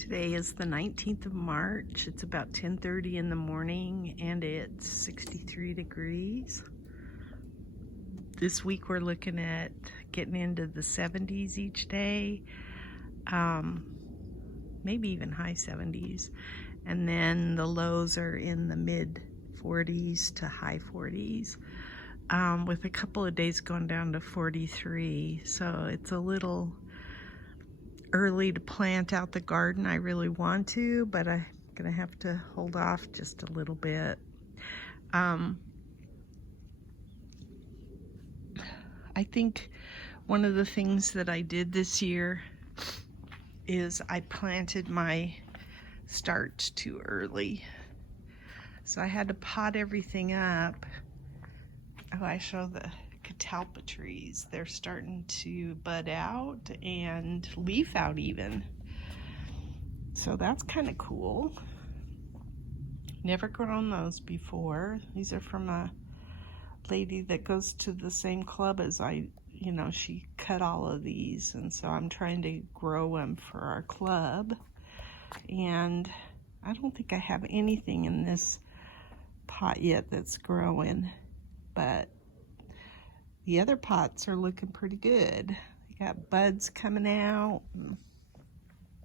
Today is the 19th of March. It's about 10:30 in the morning and it's 63 degrees. This week we're looking at getting into the 70s each day, maybe even high 70s. And then the lows are in the mid 40s to high 40s, with a couple of days going down to 43. So it's a little early to plant out the garden. I really want to, but I'm gonna have to hold off just a little bit. I think one of the things that I did this year is I planted my starts too early. So I had to pot everything up. Oh, I show the catalpa trees. They're starting to bud out and leaf out even. So that's kind of cool. Never grown those before. These are from a lady that goes to the same club as I. You know, she cut all of these, and so I'm trying to grow them for our club. And I don't think I have anything in this pot yet that's growing, but the other pots are looking pretty good. They got buds coming out.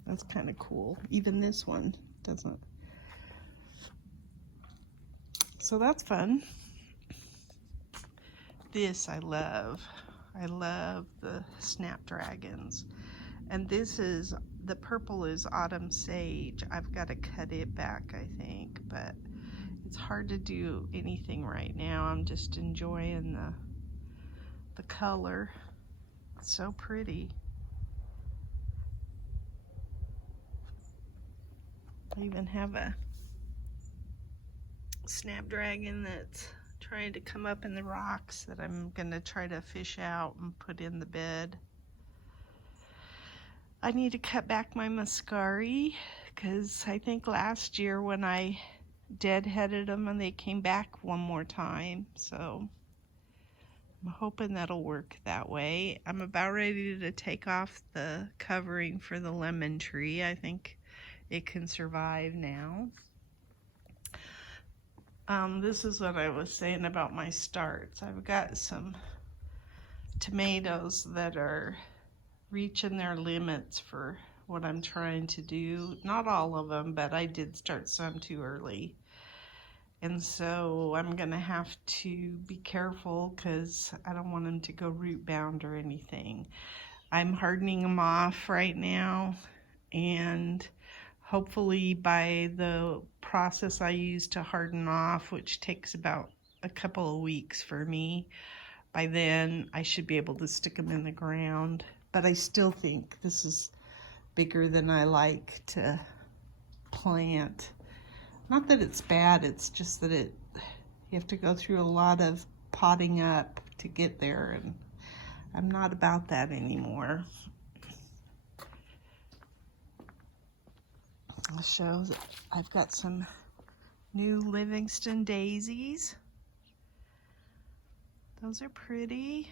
That's kind of cool. Even this one doesn't. So that's fun. This I love. I love the snapdragons. And this is, the purple is autumn sage. I've got to cut it back, I think, but it's hard to do anything right now. I'm just enjoying the color. It's so pretty. I even have a snapdragon that's trying to come up in the rocks that I'm gonna try to fish out and put in the bed. I need to cut back my muscari because I think last year when I deadheaded them and they came back one more time, so I'm hoping that'll work that way. I'm about ready to take off the covering for the lemon tree. I think it can survive now. This is what I was saying about my starts. I've got some tomatoes that are reaching their limits for what I'm trying to do. Not all of them, but I did start some too early. And so I'm gonna have to be careful because I don't want them to go root bound or anything. I'm hardening them off right now, and hopefully by the process I use to harden off, which takes about a couple of weeks for me, by then I should be able to stick them in the ground. But I still think this is bigger than I like to plant. Not that it's bad, it's just that you have to go through a lot of potting up to get there, and I'm not about that anymore. I'll show that I've got some new Livingston daisies. Those are pretty.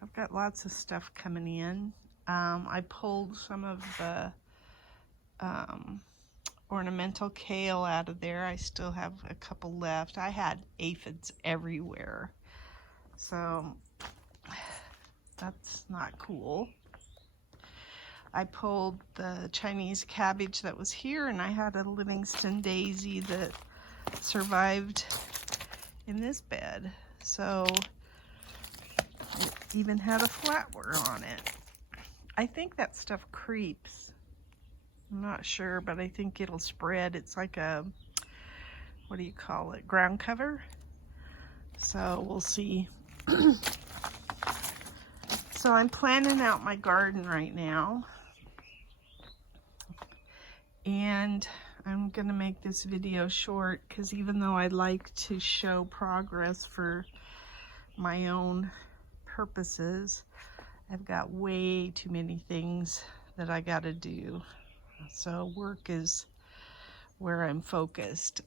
I've got lots of stuff coming in. I pulled some of the ornamental kale out of there. I still have a couple left. I had aphids everywhere, so that's not cool. I pulled the Chinese cabbage that was here, and I had a Livingston daisy that survived in this bed. So it even had a flatware on it. I think that stuff creeps. I'm not sure, but I think it'll spread. It's like a, what do you call it, ground cover? So we'll see. So I'm planning out my garden right now, and I'm gonna make this video short because even though I like to show progress for my own purposes, I've got way too many things that I gotta do. So work is where I'm focused.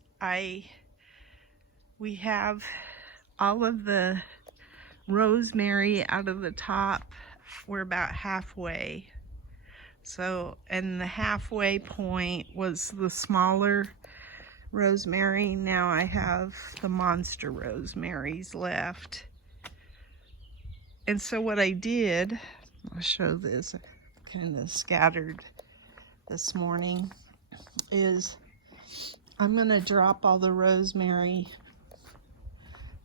We have all of the rosemary out of the top we're about halfway. So, and the halfway point was the smaller rosemary. Now I have the monster rosemaries left. And so what I did, I'll show this, kind of scattered this morning, is I'm gonna drop all the rosemary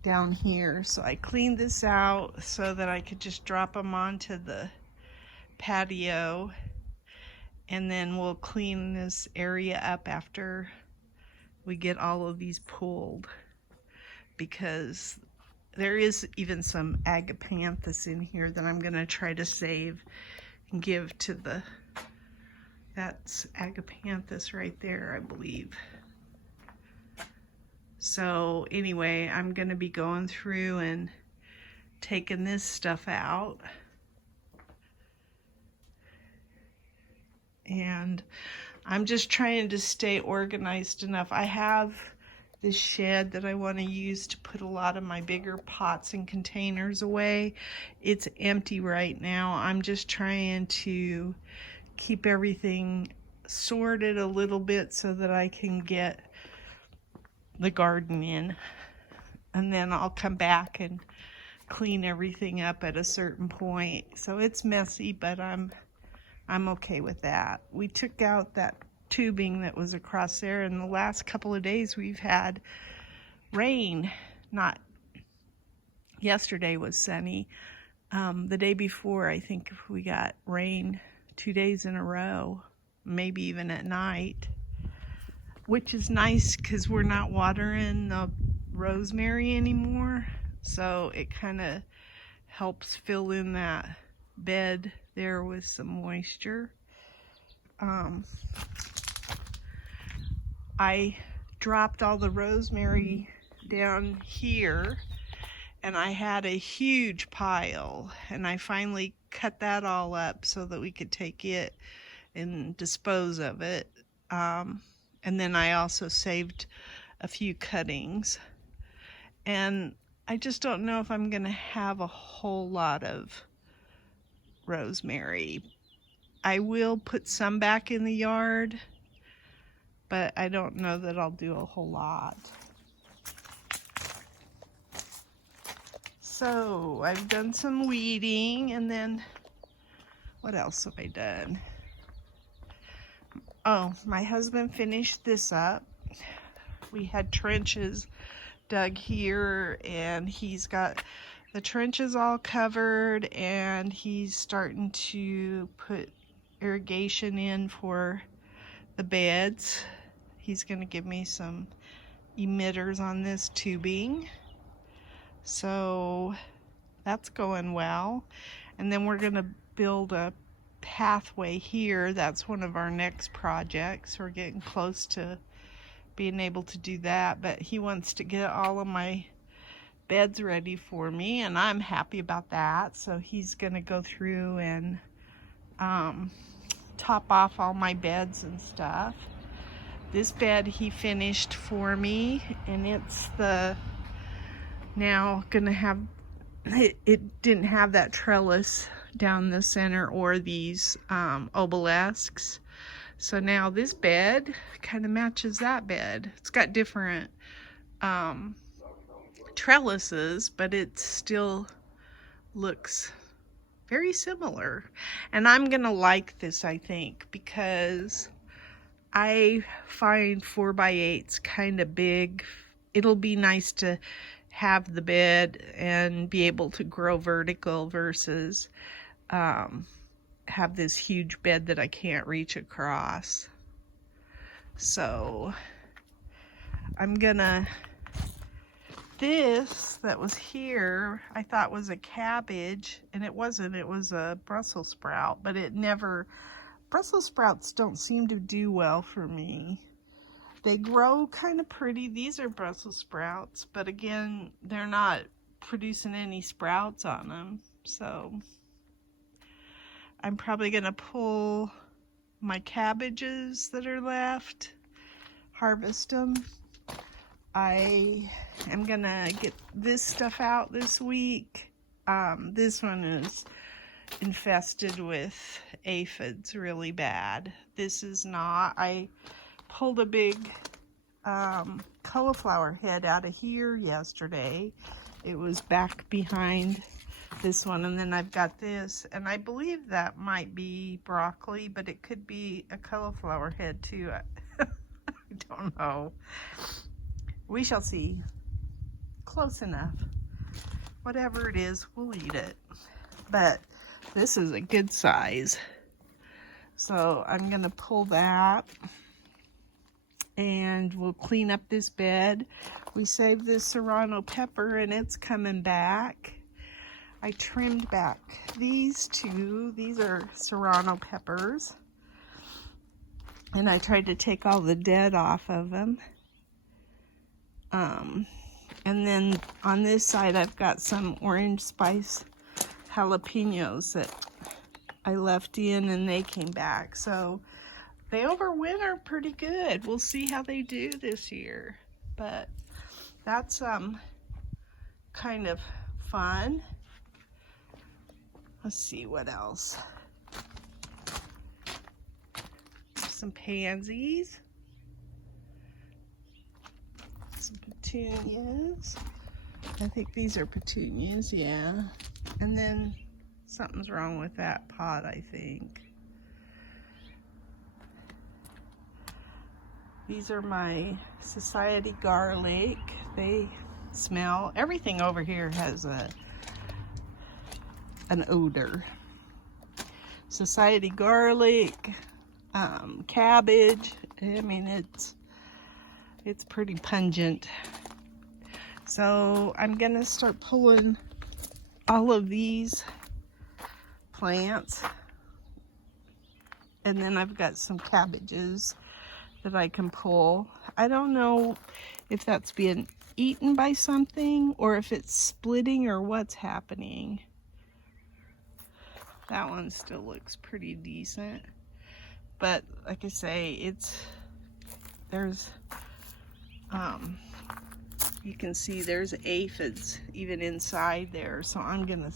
down here. So I cleaned this out so that I could just drop them onto the patio, and then we'll clean this area up after we get all of these pulled, because there is even some agapanthus in here that I'm gonna try to save and give to the, that's agapanthus right there, I believe. So anyway, I'm gonna be going through and taking this stuff out. And I'm just trying to stay organized enough. I have this shed that I want to use to put a lot of my bigger pots and containers away. It's empty right now. I'm just trying to keep everything sorted a little bit so that I can get the garden in. And then I'll come back and clean everything up at a certain point. So it's messy, but I'm okay with that. We took out that tubing that was across there, and the last couple of days we've had rain. Not yesterday was sunny. The day before, I think we got rain 2 days in a row, maybe even at night, which is nice because we're not watering the rosemary anymore. So it kind of helps fill in that bed there with some moisture. I dropped all the rosemary down here, and I had a huge pile, and I finally cut that all up so that we could take it and dispose of it. And then I also saved a few cuttings, and I just don't know if I'm gonna have a whole lot of rosemary. I will put some back in the yard, but I don't know that I'll do a whole lot. So I've done some weeding, and then what else have I done? Oh, my husband finished this up. We had trenches dug here, and he's got the trenches all covered, and he's starting to put irrigation in for the beds. He's going to give me some emitters on this tubing. So that's going well. And then we're going to build a pathway here. That's one of our next projects. We're getting close to being able to do that, but he wants to get all of my beds ready for me, and I'm happy about that. So he's going to go through and top off all my beds and stuff. This bed he finished for me, and it's the now gonna have it didn't have that trellis down the center or these obelisks. So now this bed kind of matches that bed. It's got different trellises, but it still looks very similar. And I'm gonna like this, I think, because I find 4x8s kind of big. It'll be nice to have the bed and be able to grow vertical versus have this huge bed that I can't reach across. So I'm gonna, this that was here I thought was a cabbage, and it wasn't. It was a Brussels sprout, but it never, Brussels sprouts don't seem to do well for me. They grow kind of pretty. These are Brussels sprouts, but again, they're not producing any sprouts on them. So I'm probably gonna pull my cabbages that are left, harvest them. I am gonna get this stuff out this week. This one is infested with aphids really bad. This is not. I pulled a big cauliflower head out of here yesterday. It was back behind this one, and then I've got this, and I believe that might be broccoli, but it could be a cauliflower head too. I don't know. We shall see. Close enough. Whatever it is, we'll eat it. But this is a good size. So I'm gonna pull that, and we'll clean up this bed. We saved this serrano pepper, and it's coming back. I trimmed back these two. These are serrano peppers. And I tried to take all the dead off of them. And then on this side, I've got some orange spice jalapenos that I left in, and they came back. So they overwinter pretty good. We'll see how they do this year. But that's kind of fun. Let's see what else. Some pansies. Some petunias. I think these are petunias, yeah. And then something's wrong with that pot, I think. These are my society garlic. They smell. Everything over here has an odor. Society garlic, cabbage. I mean, it's pretty pungent. So I'm gonna start pulling all of these plants, and then I've got some cabbages that I can pull. I don't know if that's being eaten by something or if it's splitting or what's happening. That one still looks pretty decent, but like I say, there's you can see there's aphids even inside there, so I'm gonna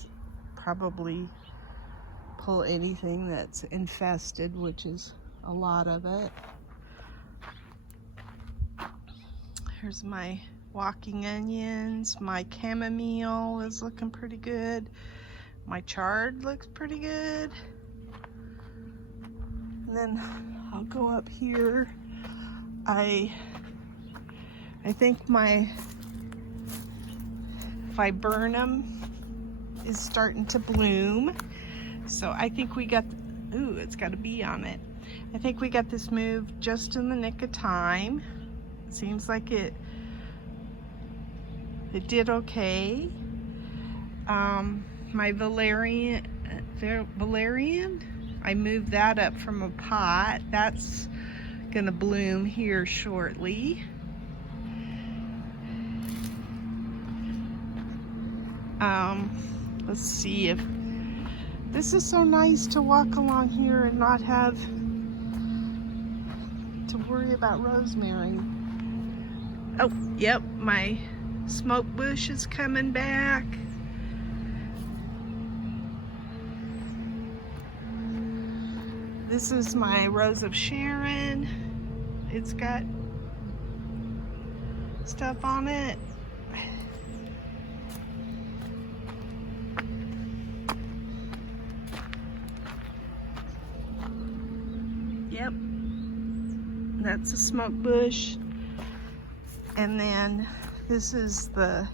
probably pull anything that's infested, which is a lot of it. Here's my walking onions. My chamomile is looking pretty good. My chard looks pretty good. And then I'll go up here. I think my viburnum is starting to bloom. So I think we got, ooh, it's got a bee on it. I think we got this moved just in the nick of time. It seems like it did okay. My valerian, I moved that up from a pot. That's gonna bloom here shortly. Let's see if this is so nice to walk along here and not have to worry about rosemary. Oh, yep, my smoke bush is coming back. This is my Rose of Sharon. It's got stuff on it. Yep, that's a smoke bush. And then this is the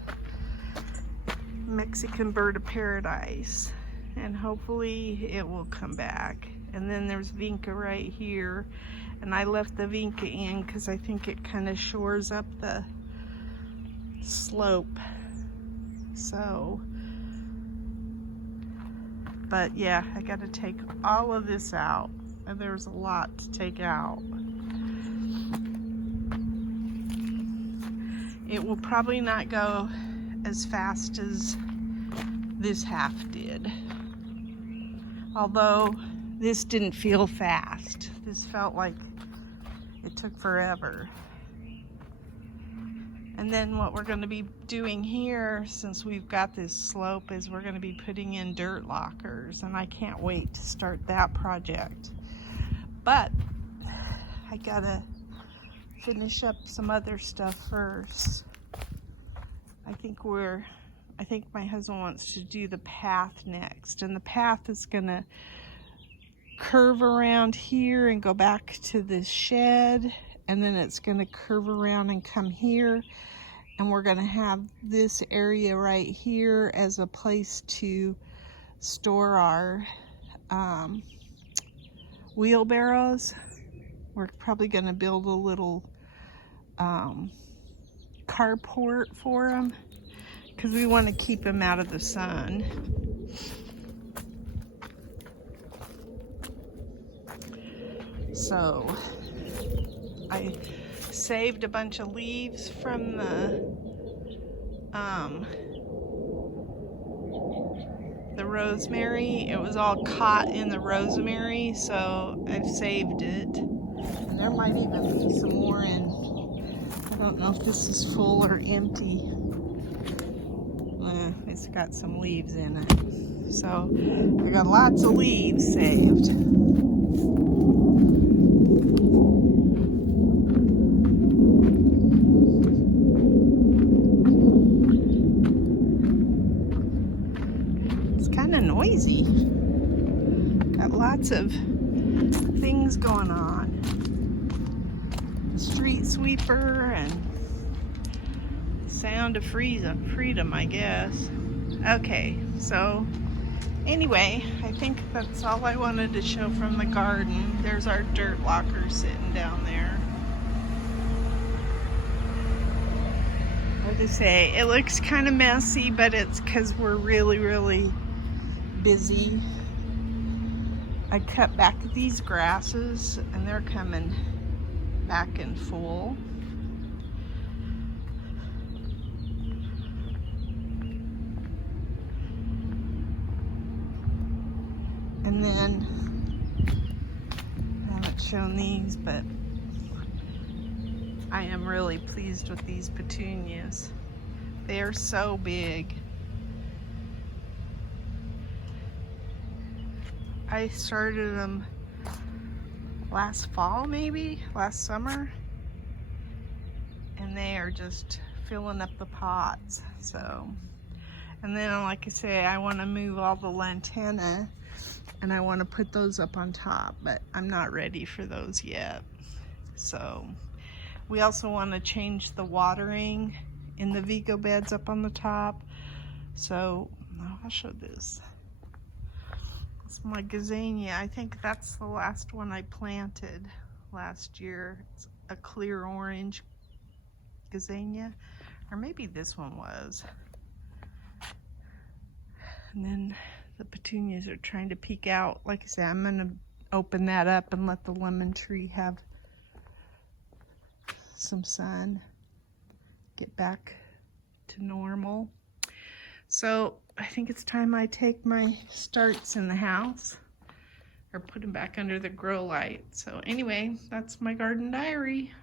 Mexican bird of paradise, and hopefully it will come back. And then there's vinca right here, and I left the vinca in because I think it kind of shores up the slope. So, but yeah, I got to take all of this out, and there's a lot to take out. It will probably not go as fast as this half did, although this didn't feel fast. This felt like it took forever. And then what we're going to be doing here, since we've got this slope, is we're going to be putting in dirt lockers, and I can't wait to start that project. But I gotta finish up some other stuff first. I think my husband wants to do the path next, and the path is gonna curve around here and go back to this shed, and then it's gonna curve around and come here, and we're gonna have this area right here as a place to store our wheelbarrows. We're probably gonna build a little carport for them because we want to keep them out of the sun. So I saved a bunch of leaves from the rosemary. It was all caught in the rosemary, so I've saved it. And there might even be some more in. I don't know if this is full or empty. It's got some leaves in it. So I got lots of leaves saved. It's kind of noisy. Got lots of things going on. Street sweeper and sound of freedom, I guess. Okay, so anyway, I think that's all I wanted to show from the garden. There's our dirt locker sitting down there. What to say, it looks kind of messy, but it's because we're really busy. I cut back these grasses and they're coming back in full. And then, I haven't shown these, but I am really pleased with these petunias. They are so big. I started them last fall, maybe last summer, and they are just filling up the pots. So, and then like I say, I want to move all the lantana and I want to put those up on top, but I'm not ready for those yet. So we also want to change the watering in the Vego beds up on the top. So I'll show this. It's my gazania. I think that's the last one I planted last year. It's a clear orange gazania, or maybe this one was. And then the petunias are trying to peek out. Like I said, I'm gonna open that up and let the lemon tree have some sun, get back to normal. So I think it's time I take my starts in the house or put them back under the grow light. So anyway, that's my garden diary.